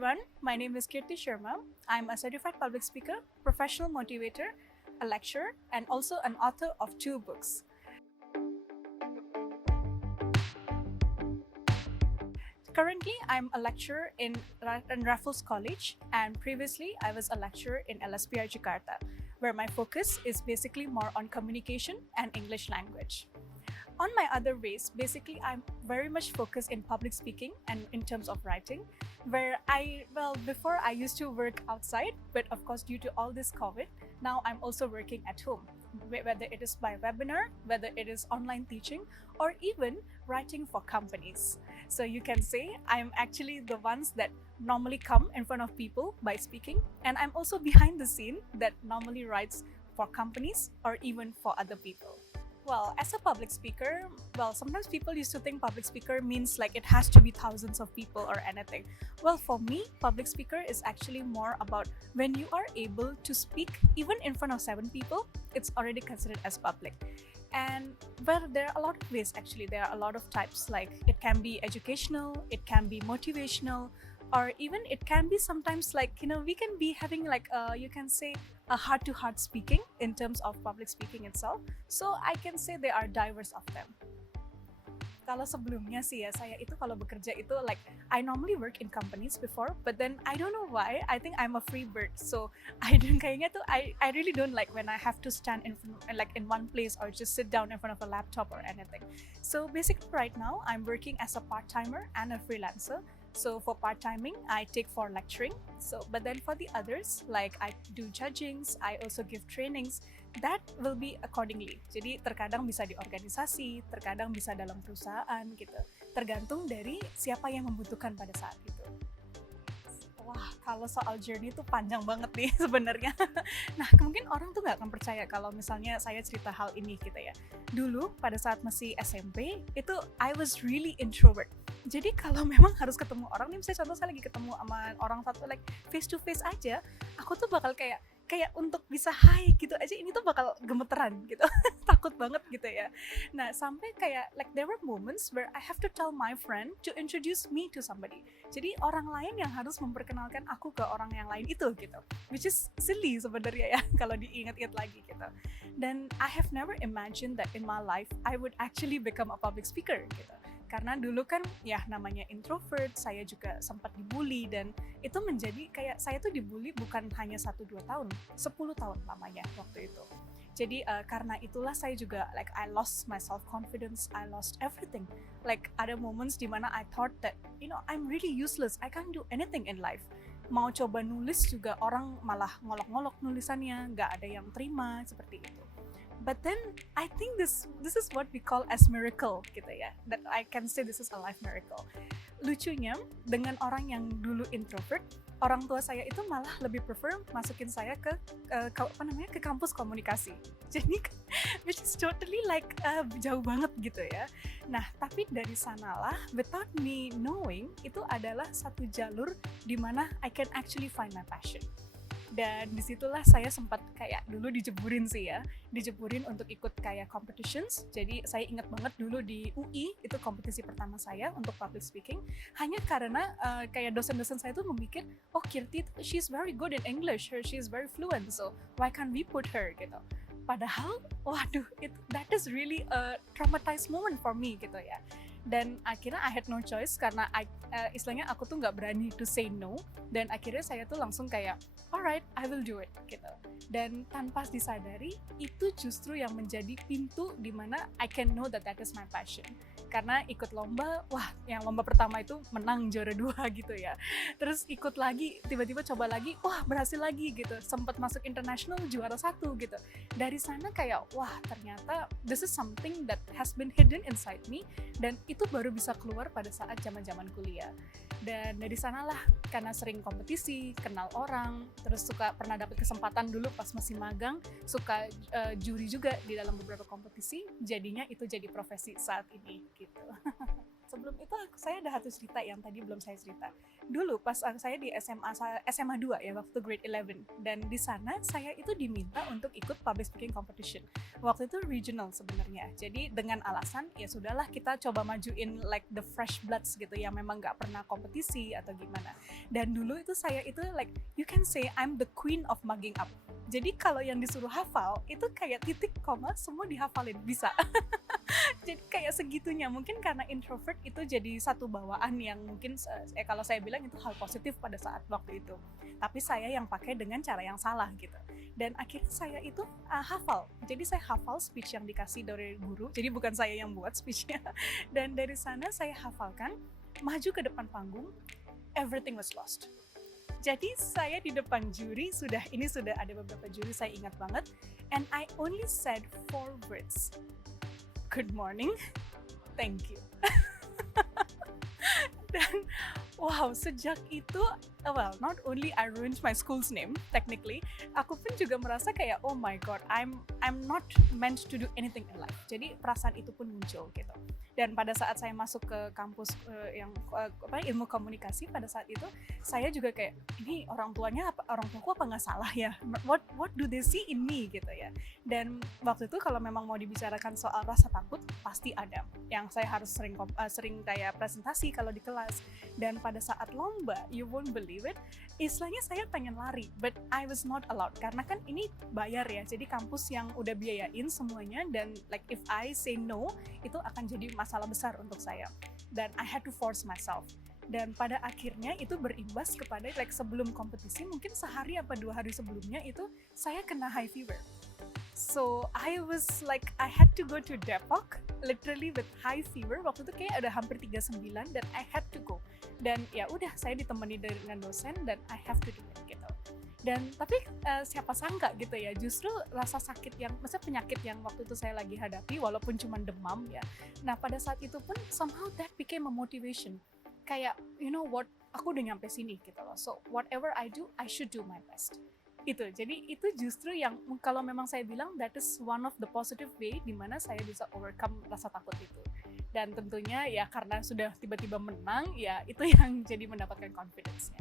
everyone, my name is Kirti Sharma. I'm a certified public speaker, professional motivator, a lecturer, and also an author of 2 books. Currently, I'm a lecturer in Raffles College, and previously I was a lecturer in LSPR Jakarta, where my focus is basically more on communication and English language. On my other ways, basically I'm very much focused in public speaking and in terms of writing, where before I used to work outside, but of course due to all this COVID, now I'm also working at home, whether it is by webinar, whether it is online teaching, or even writing for companies. So you can say I'm actually the ones that normally come in front of people by speaking, and I'm also behind the scene that normally writes for companies or even for other people. Well, as a public speaker, sometimes people used to think public speaker means like it has to be thousands of people or anything. Well, for me, public speaker is actually more about when you are able to speak even in front of 7 people, it's already considered as public. And there are a lot of ways actually. There are a lot of types, like it can be educational, it can be motivational, or even it can be sometimes like, we can be having like, you can say a heart-to-heart speaking in terms of public speaking itself. So I can say there are diverse of them. Kalau sebelumnya sih ya, saya itu kalau bekerja itu like I normally work in companies before, but then I don't know why, I think I'm a free bird. So I really don't like when I have to stand in one place or just sit down in front of a laptop or anything. So basically right now I'm working as a part-timer and a freelancer. So for part-timing, I take for lecturing. But then for the others, like I do judgings, I also give trainings. That will be accordingly. Jadi terkadang bisa di organisasi, terkadang bisa dalam perusahaan gitu. Tergantung dari siapa yang membutuhkan pada saat itu. Wah, kalau soal journey itu panjang banget nih sebenarnya. Nah, mungkin orang tuh nggak akan percaya kalau misalnya saya cerita hal ini gitu ya. Dulu pada saat masih SMP, itu I was really introvert. Jadi kalau memang harus ketemu orang nih, misalnya contoh saya lagi ketemu sama orang satu like face to face aja, aku tuh bakal kayak untuk bisa hai gitu aja ini tuh bakal gemeteran gitu. Takut banget gitu ya. Nah, sampai kayak like there were moments where I have to tell my friend to introduce me to somebody. Jadi orang lain yang harus memperkenalkan aku ke orang yang lain itu gitu. Which is silly sebenarnya ya kalau diingat-ingat lagi gitu. Dan I have never imagined that in my life I would actually become a public speaker gitu. Karena dulu kan ya namanya introvert, saya juga sempat dibully dan itu menjadi kayak saya tuh dibully bukan hanya 1-2 tahun, 10 tahun lamanya waktu itu. Jadi karena itulah saya juga like I lost my self confidence, I lost everything. Like ada moments dimana I thought that I'm really useless, I can't do anything in life. Mau coba nulis juga orang malah ngolok-ngolok nulisannya, nggak ada yang terima seperti itu. But then I think this is what we call as miracle gitu ya. That I can say this is a life miracle. Lucunya dengan orang yang dulu introvert, orang tua saya itu malah lebih prefer masukin saya ke kampus komunikasi. Jadi which is totally like jauh banget gitu ya. Nah, tapi dari sanalah without me knowing itu adalah satu jalur di mana I can actually find my passion. Dan disitulah saya sempat kayak dulu dijeburin untuk ikut kayak competitions. Jadi saya ingat banget dulu di UI itu kompetisi pertama saya untuk public speaking, hanya karena kayak dosen-dosen saya tuh memikir, oh Kirti she's very good in English, she's very fluent, so why can't we put her gitu. Padahal waduh that is really a traumatized moment for me gitu ya. Dan akhirnya I had no choice karena istilahnya aku tuh nggak berani to say no, dan akhirnya saya tuh langsung kayak alright, I will do it gitu. Dan tanpa disadari itu justru yang menjadi pintu dimana I can know that is my passion. Karena ikut lomba, yang lomba pertama itu menang juara 2 gitu ya. Terus ikut lagi, tiba-tiba coba lagi, berhasil lagi gitu. Sempat masuk international juara 1 gitu. Dari sana kayak ternyata this is something that has been hidden inside me, dan itu baru bisa keluar pada saat zaman-zaman kuliah. Dan dari sanalah karena sering kompetisi, kenal orang, terus pernah dapat kesempatan dulu pas masih magang, suka juri juga di dalam beberapa kompetisi, jadinya itu jadi profesi saat ini gitu. sebelum itu saya ada satu cerita yang tadi belum saya cerita. Dulu pas saya di SMA 2 ya, waktu grade 11, dan di sana saya itu diminta untuk ikut public speaking competition. Waktu itu regional sebenarnya. Jadi dengan alasan ya sudahlah kita coba majuin like the fresh bloods gitu yang memang nggak pernah kompetisi atau gimana. Dan dulu itu saya itu like you can say I'm the queen of mugging up. Jadi kalau yang disuruh hafal itu kayak titik koma semua dihafalin bisa. Jadi kayak segitunya, mungkin karena introvert itu jadi satu bawaan yang mungkin kalau saya bilang itu hal positif pada saat waktu itu. Tapi saya yang pakai dengan cara yang salah gitu. Dan akhirnya saya itu hafal. Jadi saya hafal speech yang dikasih dari guru. Jadi bukan saya yang buat speechnya. Dan dari sana saya hafalkan, maju ke depan panggung, everything was lost. Jadi saya di depan juri sudah ada beberapa juri saya ingat banget, and I only said 4 words. Good morning, thank you. Dan wow, sejak itu, well, not only I ruined my school's name technically, aku pun juga merasa kayak oh my god, I'm not meant to do anything in life. Jadi perasaan itu pun muncul gitu. Dan pada saat saya masuk ke kampus ilmu komunikasi, pada saat itu saya juga kayak ini orang tuaku apa nggak salah ya? What do they see in me gitu ya? Dan waktu itu kalau memang mau dibicarakan soal rasa takut pasti ada. Yang saya harus sering kayak presentasi kalau di kelas. Dan pada saat lomba, you won't believe it, istilahnya saya pengen lari, but I was not allowed karena kan ini bayar ya. Jadi kampus yang udah biayain semuanya, dan like if I say no, itu akan jadi masalah besar untuk saya, dan I had to force myself. Dan pada akhirnya itu berimbas kepada like sebelum kompetisi, mungkin sehari apa 2 hari sebelumnya itu saya kena high fever. So I was like I had to go to Depok literally with high fever. Waktu itu kayak ada hampir 39 dan I had to go. Dan ya udah saya ditemani dengan dosen dan I have to do it gitu. Dan tapi siapa sangka gitu ya, justru rasa sakit maksudnya penyakit yang waktu itu saya lagi hadapi walaupun cuma demam ya. Nah pada saat itu pun somehow that became a motivation. Kayak you know what, aku udah nyampe sini gitu loh. So whatever I do, I should do my best. Jadi itu justru yang kalau memang saya bilang that is one of the positive way di mana saya bisa overcome rasa takut itu. Dan tentunya ya karena sudah tiba-tiba menang ya itu yang jadi mendapatkan confidence-nya.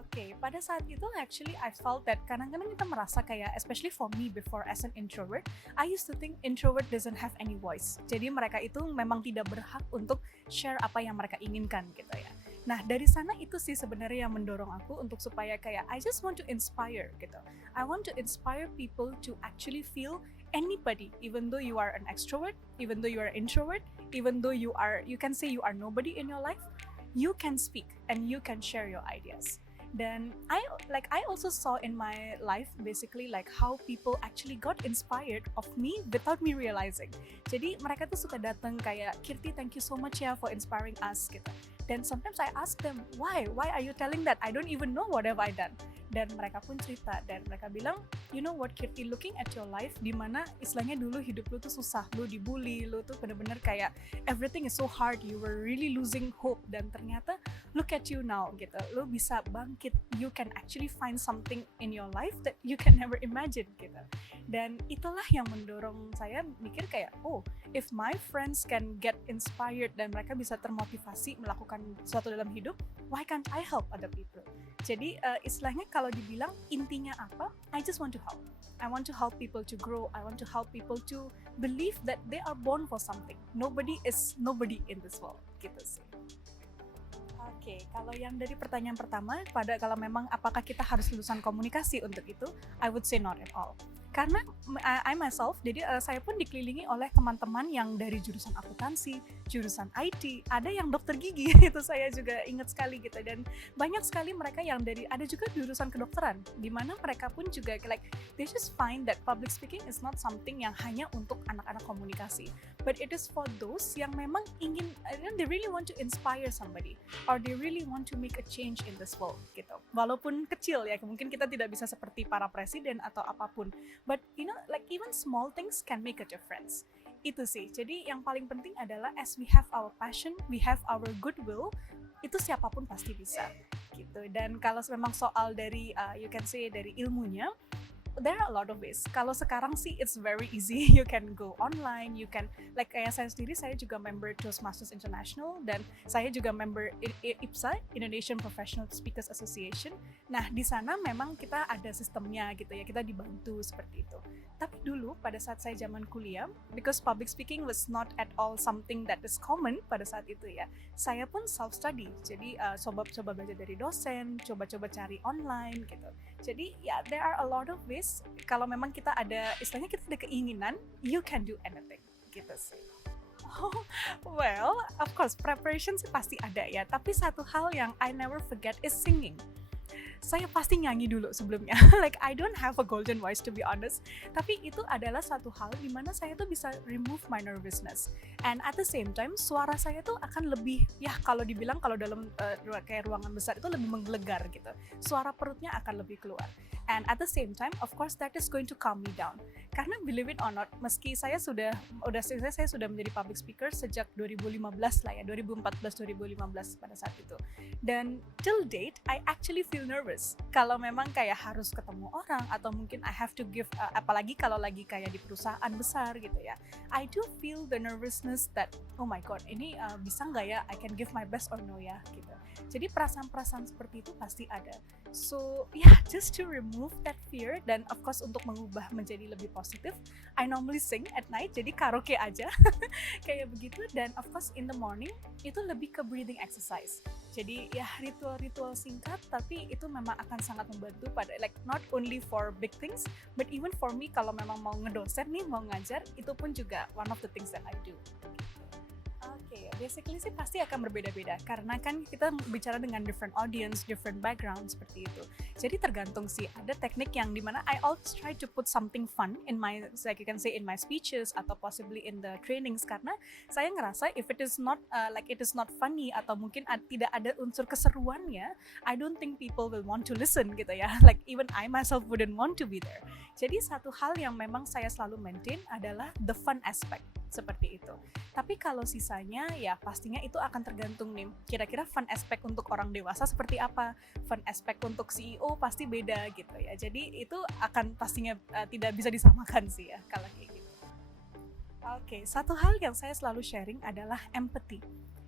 Oke, pada saat itu actually I felt that kadang-kadang kita merasa kayak, especially for me before as an introvert, I used to think introvert doesn't have any voice. Jadi mereka itu memang tidak berhak untuk share apa yang mereka inginkan gitu ya. Nah dari sana itu sih sebenarnya yang mendorong aku untuk supaya kayak I just want to inspire gitu. I want to inspire people to actually feel anybody, even though you are an extrovert, even though you are an introvert, even though you can say you are nobody in your life, you can speak and you can share your ideas. Dan I also saw in my life basically like how people actually got inspired of me without me realizing. Jadi mereka tuh suka datang kayak, Kirti, thank you so much ya for inspiring us gitu. Dan sometimes I ask them, why are you telling that? I don't even know what have I done. Dan mereka pun cerita, dan mereka bilang, you know what Kirti, looking at your life, dimana istilahnya dulu hidup lu tuh susah, lu dibully, lu tuh bener-bener kayak everything is so hard, you were really losing hope, dan ternyata look at you now gitu, lu bisa bangkit, you can actually find something in your life that you can never imagine gitu. Dan itulah yang mendorong saya mikir kayak, oh, if my friends can get inspired dan mereka bisa termotivasi melakukan sesuatu dalam hidup, why can't I help other people? Jadi istilahnya kalau dibilang intinya apa, I just want to help. I want to help people to grow. I want to help people to believe that they are born for something. Nobody is nobody in this world, gitu sih. Oke, kalau yang dari pertanyaan pertama, kalau memang apakah kita harus lulusan komunikasi untuk itu, I would say not at all. Karena I myself, jadi saya pun dikelilingi oleh teman-teman yang dari jurusan akuntansi, jurusan IT, ada yang dokter gigi, itu saya juga ingat sekali gitu. Dan banyak sekali mereka yang ada juga jurusan kedokteran, di mana mereka pun juga like, they just find that public speaking is not something yang hanya untuk anak-anak komunikasi, but it is for those yang memang ingin, they really want to inspire somebody, or they really want to make a change in this world gitu. Walaupun kecil ya, mungkin kita tidak bisa seperti para presiden atau apapun, but you know, like even small things can make a difference. Itu sih. Jadi yang paling penting adalah as we have our passion, we have our goodwill, itu siapapun pasti bisa gitu. Dan kalau memang soal dari you can say dari ilmunya, there are a lot of ways. Kalau sekarang sih it's very easy. You can go online, you can like kayak saya sendiri, saya juga member Toastmasters International dan saya juga member IPSA, Indonesian Professional Speakers Association. Nah, di sana memang kita ada sistemnya gitu ya, kita dibantu seperti itu. Tapi dulu pada saat saya zaman kuliah, because public speaking was not at all something that is common pada saat itu ya, saya pun self study. Jadi coba belajar dari dosen, coba cari online gitu. Jadi ya there are a lot of ways. Kalau memang kita ada, istilahnya kita ada keinginan, you can do anything gitu sih. Oh, well, of course preparation sih pasti ada ya. Tapi satu hal yang I never forget is singing. Saya pasti nyanyi dulu sebelumnya. Like I don't have a golden voice to be honest. Tapi itu adalah satu hal di mana saya tuh bisa remove my nervousness. And at the same time suara saya tuh akan lebih, ya kalau dibilang kalau dalam kayak ruangan besar itu lebih menggelegar gitu. Suara perutnya akan lebih keluar. And at the same time, of course, that is going to calm me down. Karena believe it or not, meski saya sudah menjadi public speaker sejak 2015 lah ya, 2014-2015 pada saat itu. Dan till date, I actually feel nervous. Kalau memang kayak harus ketemu orang atau mungkin I have to give, apalagi kalau lagi kayak di perusahaan besar gitu ya, I do feel the nervousness that, oh my god, ini bisa nggak ya, I can give my best or no ya gitu. Jadi perasaan-perasaan seperti itu pasti ada. So yeah, just to remove that fear dan of course untuk mengubah menjadi lebih positif, I normally sing at night, jadi karaoke aja kayak begitu. Dan of course in the morning itu lebih ke breathing exercise. Jadi ya ritual-ritual singkat, tapi itu memang akan sangat membantu pada like not only for big things, but even for me kalau memang mau ngedosen nih, mau ngajar, itu pun juga one of the things that I do. Oke, basically sih pasti akan berbeda-beda karena kan kita bicara dengan different audience, different background seperti itu. Jadi tergantung sih, ada teknik yang dimana I always try to put something fun in my, like you can say in my speeches atau possibly in the trainings, karena saya ngerasa if it is not like it is not funny atau mungkin tidak ada unsur keseruannya, I don't think people will want to listen gitu ya. Like even I myself wouldn't want to be there. Jadi satu hal yang memang saya selalu maintain adalah the fun aspect. Seperti itu. Tapi kalau sisanya ya pastinya itu akan tergantung nih. Kira-kira fun aspect untuk orang dewasa seperti apa? Fun aspect untuk CEO pasti beda gitu ya. Jadi itu akan pastinya tidak bisa disamakan sih ya kalau kayak gitu. Oke, satu hal yang saya selalu sharing adalah empathy.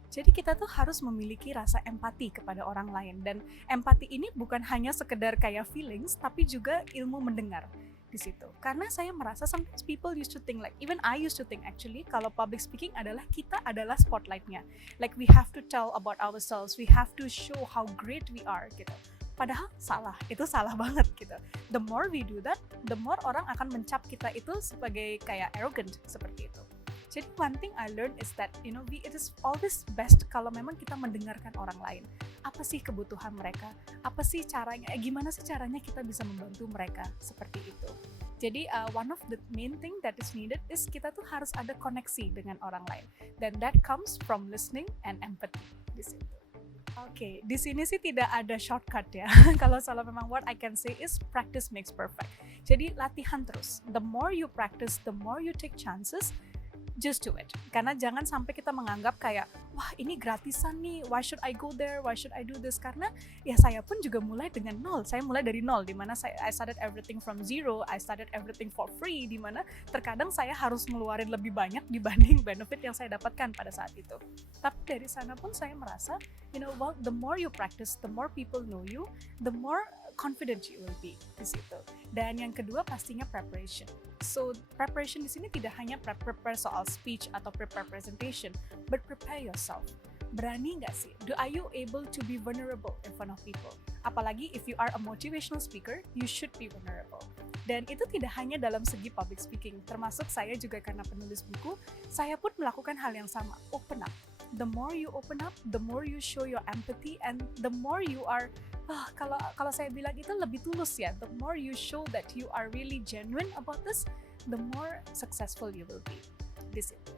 Jadi kita tuh harus memiliki rasa empati kepada orang lain, dan empati ini bukan hanya sekedar kayak feelings, tapi juga ilmu mendengar di situ. Karena saya merasa sometimes people used to think like, even I used to think actually kalau public speaking adalah kita adalah spotlightnya. Like we have to tell about ourselves, we have to show how great we are gitu. Padahal salah, itu salah banget gitu. The more we do that, the more orang akan mencap kita itu sebagai kayak arrogant seperti itu. Jadi one thing I learned is that it is always best kalau memang kita mendengarkan orang lain. Apa sih kebutuhan mereka? Apa sih caranya? Gimana sih caranya kita bisa membantu mereka seperti itu? Jadi one of the main thing that is needed is kita tuh harus ada koneksi dengan orang lain. Dan that comes from listening and empathy di situ. Oke, di sini sih tidak ada shortcut ya. Kalau salah memang what I can say is practice makes perfect. Jadi latihan terus. The more you practice, the more you take chances. Just do it. Karena jangan sampai kita menganggap kayak, wah ini gratisan nih, why should I go there, why should I do this? Karena ya saya pun juga mulai dengan nol. Saya mulai dari nol, dimana I started everything from zero, I started everything for free, dimana terkadang saya harus ngeluarin lebih banyak dibanding benefit yang saya dapatkan pada saat itu. Tapi dari sana pun saya merasa, well, the more you practice, the more people know you, the more confident you will be di situ. Dan yang kedua pastinya preparation. So preparation di sini tidak hanya prepare soal speech atau prepare presentation, but prepare yourself. Berani nggak sih? Are you able to be vulnerable in front of people? Apalagi if you are a motivational speaker, you should be vulnerable. Dan itu tidak hanya dalam segi public speaking, termasuk saya juga karena penulis buku, saya pun melakukan hal yang sama, open up. The more you open up, the more you show your empathy, and the more you are, kalau saya bilang itu lebih tulus ya, the more you show that you are really genuine about this, the more successful you will be. Di situ.